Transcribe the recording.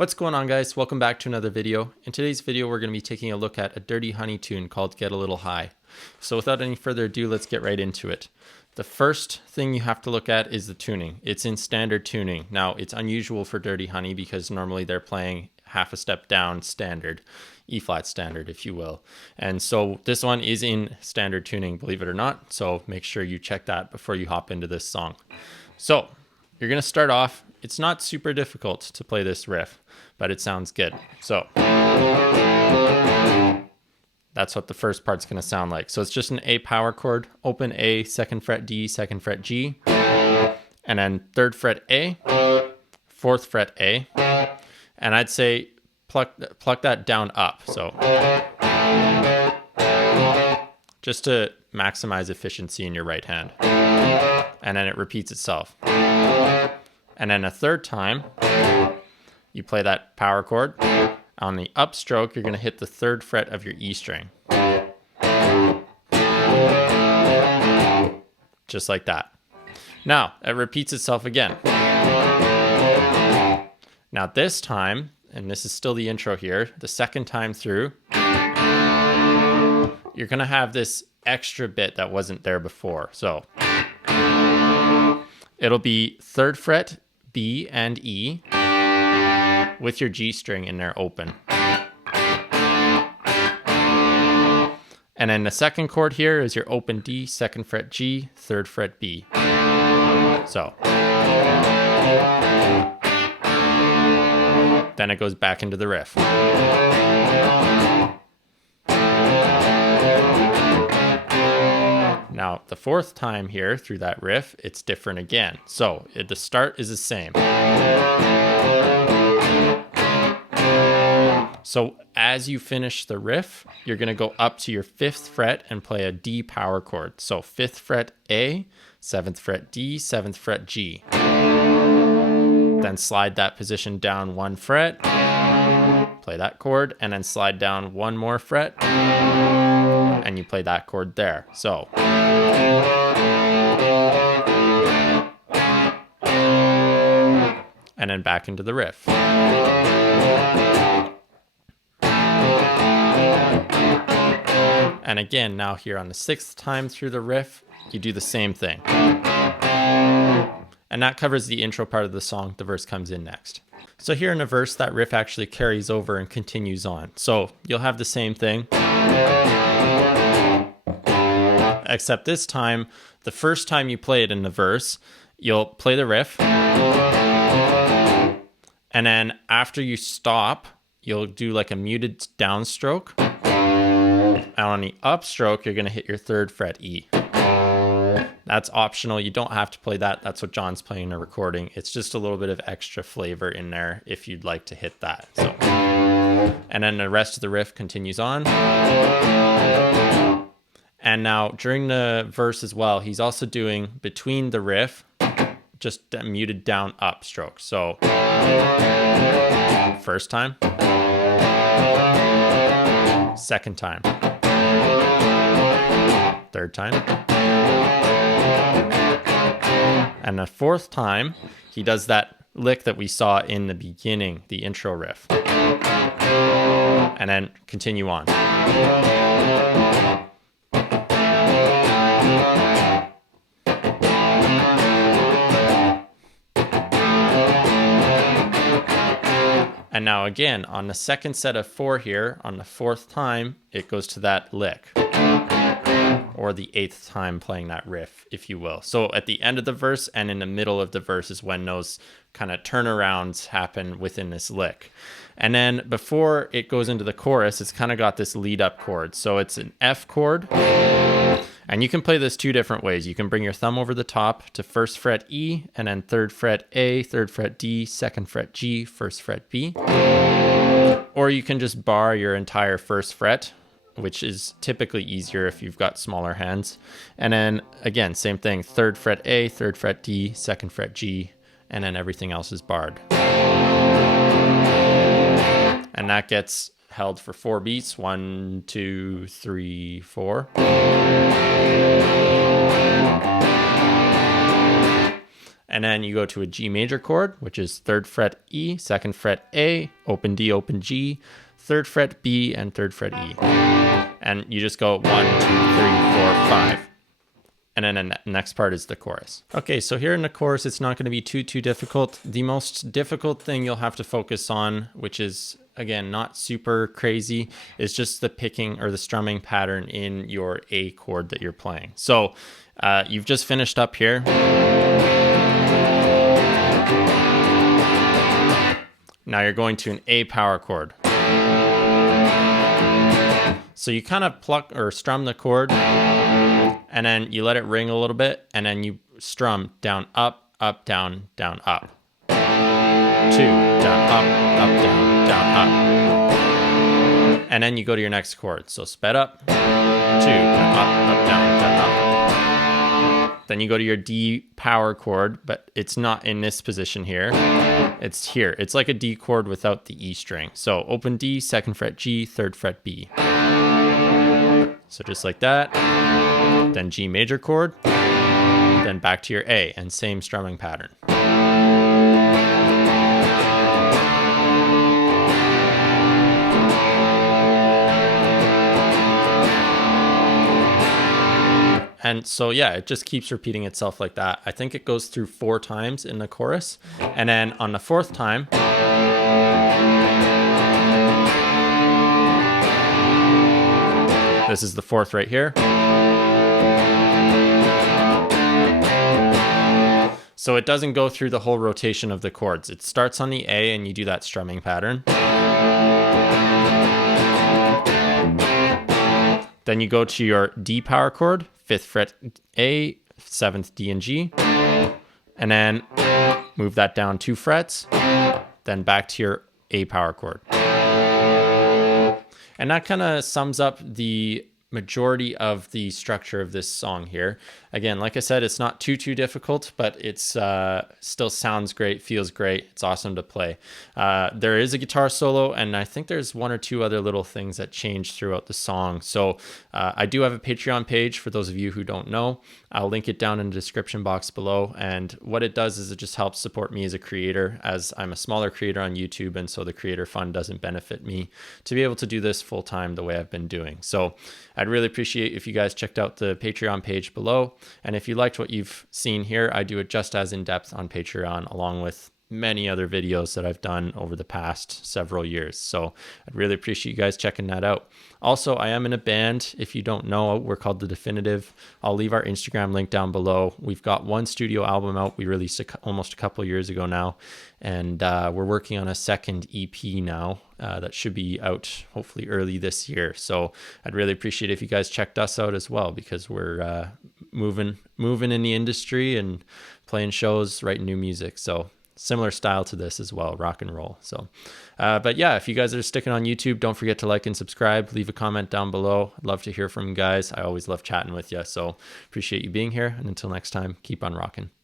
What's going on, guys? Welcome back to another video. In today's video, we're going to be taking a look at a Dirty Honey tune called Get a Little High. So without any further ado, let's get right into it. The first thing you have to look at is the tuning. It's in standard tuning. Now, it's unusual for Dirty Honey because normally they're playing half a step down standard, E-flat standard, if you will. And so this one is in standard tuning, believe it or not. So make sure you check that before you hop into this song. So you're going to start off. It's not super difficult to play this riff, but it sounds good. So that's what the first part's going to sound like. So it's just an A power chord, open A, 2nd fret D, 2nd fret G, and then 3rd fret A, 4th fret A, and I'd say pluck that down up. So just to maximize efficiency in your right hand. And then it repeats itself. And then a third time, you play that power chord. On the upstroke, you're going to hit the 3rd fret of your E string. Just like that. Now, it repeats itself again. Now this time, and this is still the intro here, the second time through, you're going to have this extra bit that wasn't there before. So it'll be 3rd fret, B and E, with your G string in there open. And then the second chord here is your open D, 2nd fret G, 3rd fret B. So then it goes back into the riff. Now, the fourth time here through that riff, it's different again. So the start is the same. So as you finish the riff, you're going to go up to your 5th fret and play a D power chord. So 5th fret A, 7th fret D, 7th fret G. Then slide that position down 1 fret, play that chord, and then slide down 1 more fret, and you play that chord there. So and then back into the riff. And again, now here on the 6th time through the riff, you do the same thing. And that covers the intro part of the song. The verse comes in next. So here in the verse, that riff actually carries over and continues on. So you'll have the same thing. Except this time, the first time you play it in the verse, you'll play the riff. And then after you stop, you'll do like a muted downstroke. And on the upstroke, you're going to hit your 3rd fret E. That's optional. You don't have to play that. That's what John's playing in the recording. It's just a little bit of extra flavor in there if you'd like to hit that. So, and then the rest of the riff continues on. And now during the verse as well, he's also doing between the riff, just a muted down upstroke. So first time, second time, third time, and the fourth time, he does that lick that we saw in the beginning, the intro riff. And then continue on. And now again, on the second set of 4 here, on the 4th time, it goes to that lick. Or the 8th time playing that riff, if you will. So at the end of the verse and in the middle of the verse is when those kind of turnarounds happen within this lick. And then before it goes into the chorus, it's kind of got this lead up chord. So it's an F chord. And you can play this 2 different ways. You can bring your thumb over the top to 1st fret E, and then 3rd fret A, 3rd fret D, 2nd fret G, 1st fret B. Or you can just bar your entire 1st fret, which is typically easier if you've got smaller hands. And then again, same thing, 3rd fret A, 3rd fret D, 2nd fret G, and then everything else is barred. And that gets held for 4 beats. 1, 2, 3, 4. And then you go to a G major chord, which is 3rd fret E, 2nd fret A, open D, open G, 3rd fret B, and 3rd fret E. And you just go 1, 2, 3, 4, 5. And then the next part is the chorus. Okay, so here in the chorus, it's not going to be too difficult. The most difficult thing you'll have to focus on, which is, again, not super crazy, is just the picking or the strumming pattern in your A chord that you're playing. So you've just finished up here. Now you're going to an A power chord. So you kind of pluck or strum the chord, and then you let it ring a little bit, and then you strum down, up, up, down, up. 2, down, up, down, up. And then you go to your next chord. So sped up, 2, down, up, down, up. Then you go to your D power chord, but it's not in this position here. It's here. It's like a D chord without the E string. So open D, 2nd fret G, 3rd fret B. So just like that. Then G major chord, then back to your A, and same strumming pattern. And so, yeah, it just keeps repeating itself like that. I think it goes through 4 times in the chorus. And then on the 4th time, this is the 4th right here. So it doesn't go through the whole rotation of the chords. It starts on the A and you do that strumming pattern. Then you go to your D power chord, 5th fret A, 7th D and G, and then move that down 2 frets, then back to your A power chord. And that kind of sums up the majority of the structure of this song here. Again, like I said, it's not too difficult, but it's still sounds great, feels great. It's awesome to play. There is a guitar solo, and I think there's 1 or 2 other little things that change throughout the song. So I do have a Patreon page for those of you who don't know. I'll link it down in the description box below. And what it does is it just helps support me as a creator, as I'm a smaller creator on YouTube, and so the creator fund doesn't benefit me to be able to do this full time the way I've been doing. So I'd really appreciate if you guys checked out the Patreon page below. And if you liked what you've seen here, I do it just as in depth on Patreon, along with many other videos that I've done over the past several years. So I'd really appreciate you guys checking that out. Also, I am in a band. If you don't know, we're called The Definitive. I'll leave our Instagram link down below. We've got 1 studio album out. We released almost a couple years ago now. And we're working on a 2nd EP now that should be out hopefully early this year. So I'd really appreciate if you guys checked us out as well, because we're moving in the industry and playing shows, writing new music. So similar style to this as well, rock and roll. So, but yeah, if you guys are sticking on YouTube, don't forget to like and subscribe. Leave a comment down below. I'd love to hear from you guys. I always love chatting with you. So appreciate you being here. And until next time, keep on rocking.